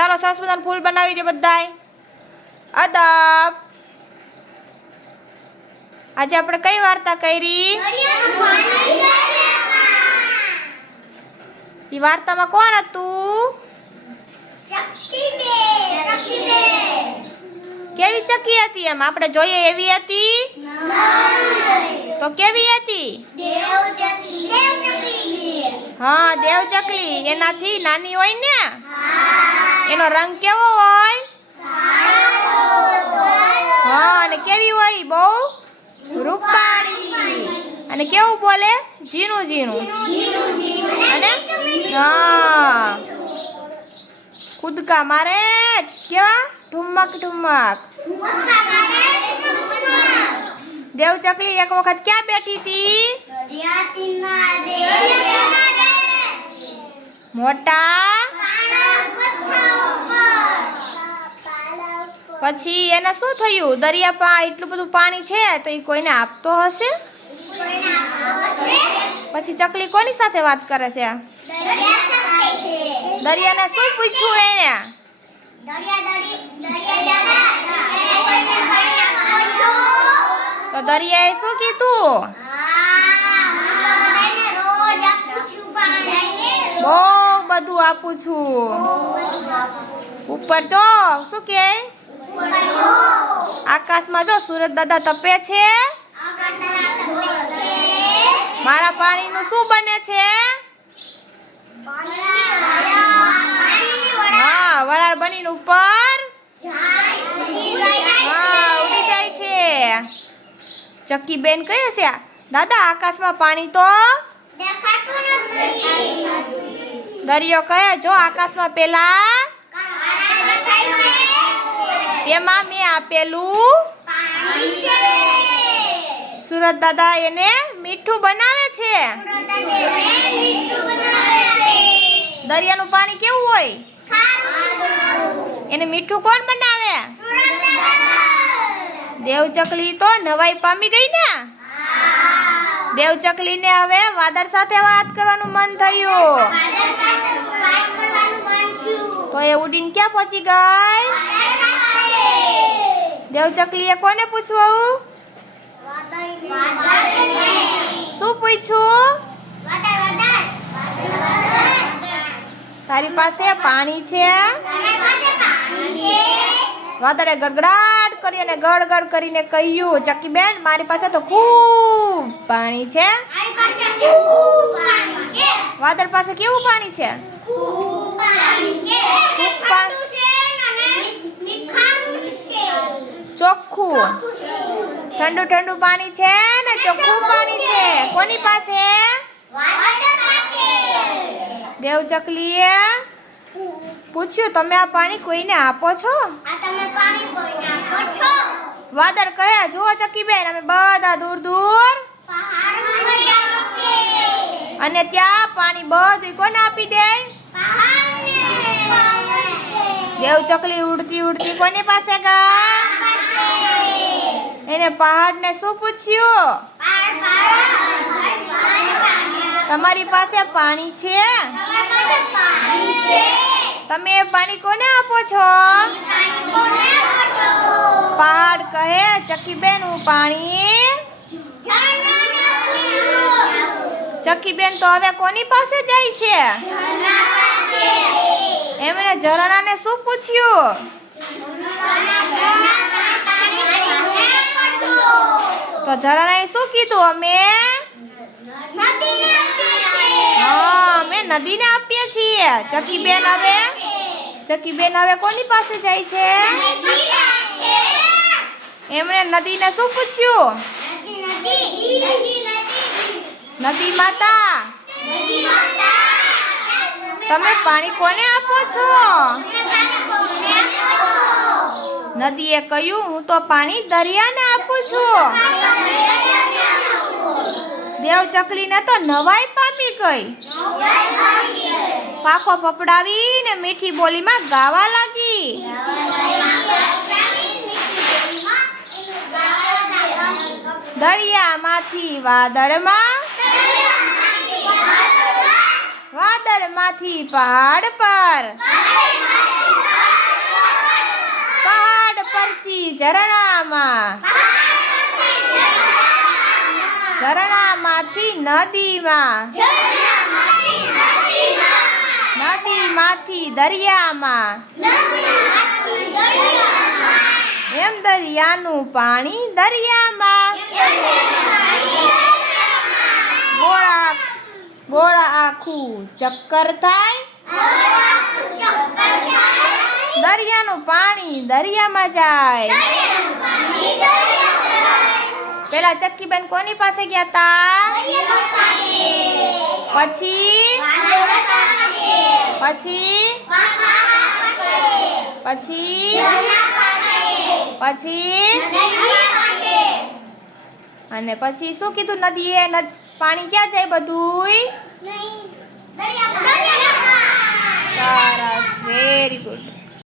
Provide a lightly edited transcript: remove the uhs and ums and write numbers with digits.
ચાલો સરસ મજાનું ફૂલ બનાવી દે બધાય. અદબ. આજે આપણે કઈ વાર્તા કરી? ઈ વાર્તામાં કોણ હતું? કેવી ચકી હતી? એમ આપણે જોઈએ એવી હતી? તો કેવી હતી? હા, દેવ ચકલી. એનાથી નાની હોય ને? એનો રંગ કેવો હોય? હા, અને કેવી હોય? બહુ રૂપાળી. અને કેવું બોલે? ઝીણું ઝીણું. અને હા, કૂદકા મારે કેવા? ઠુમક ઠુમક. દેવ ચકલી એક વખત ક્યાં બેઠી હતી? મોટા. પછી એને શું થયું? દરિયામાં એટલું બધું પાણી છે તો એ કોઈને આપતો હશે? પછી ચકલી કોની સાથે વાત કરે છે? દરિયાને શું પૂછ્યું એને? તો દરિયાએ શું કીધું? બહુ બધું આપું છું. ઉપર જો શું કે આકાશમાં જો સુરજ દાદા તપે છે. મારા પાણીનું શું બને છે? હા, વરાળ બનીને ઉપર હા ઉડી જાય છે. ચક્કી બેન કહે છે, દાદા આકાશમાં પાણી તો દરિયો કહે, જો આકાશમાં પેલા તેમાં મેં આપેલું સુરજ દાદા એને મીઠું બનાવે છે. દરિયાનું પાણી કેવું હોય? એને મીઠું કોણ બનાવે? દેવ ચકલી તો નવાઈ પામી ગઈ ને. દેવ ચકલીને હવે વાદળ સાથે વાત કરવાનું મન થયું. તો એ ઉડીને ક્યાં પહોંચી ગઈ? દેવ ચકલીએ કોને પૂછવું? શું પૂછ્યું? તારી પાસે પાણી છે? વાદળે ગડગડાટ કરી અને ગડગડ કરીને કહ્યું, ચકી બેન મારી પાસે તો ખૂબ પાણી છે. વાદળ પાસે કેવું પાણી છે? ચોખ્ખું. ઠંડુ ઠંડુ પાણી છે ને ચોખ્ખું પાણી છે. કોની પાસે? દેવ ચકલીએ પૂછ્યું, તમે આ પાણી કોઈને આપો છો? વાદળ કહે, જુઓ ચકી બેન અમે બધા દૂર દૂર અને ત્યાં પાણી બધું કોને આપી દે? દેવ ચકલી ઉડતી ઉડતી કોની પાસે ગઈ? એને પહાડને શું પૂછ્યું? તમારી પાસે પાણી છે? તમે એ પાણી કોને આપો છો? પહાડ કહે, ચકી બેન હું પાણી ચકી બેન તો હવે કોની પાસે જાય છે? એમણે ઝરણાને શું પૂછ્યું? તો ઝરણાએ શું કીધું? અમે અમે નદીને આપીએ છીએ. ચકી બેન હવે કોની પાસે જાય છે? એમણે નદીને શું પૂછ્યું? નદી માતા તમે પાણી કોને આપો છો? નદીએ કહ્યું, હું તો પાણી દરિયાને આપું છું. દેવ ચકલીને તો નવાઈ પામી ગઈ. પાંખો પપડાવીને મીઠી બોલીમાં ગાવા લાગી. દરિયામાંથી વાદળમાં, વાદળમાંથી પહાડ પર, ઝરણામાં, ઝરણામાંથી નદીમાં, નદીમાંથી દરિયામાં, એમ દરિયાનું પાણી દરિયામાં, ગોળા ગોળા આખું ચક્કર થાય, દરિયાનું પાણી દરિયામાં જાય. પેલા ચક્કીબેન કોની પાસે ગયા તા? પછી પછી પછી પછી અને પછી શું કીધું? નદીએ પાણી ક્યાં જાય બધુંય? સરસ, વેરી ગુડ.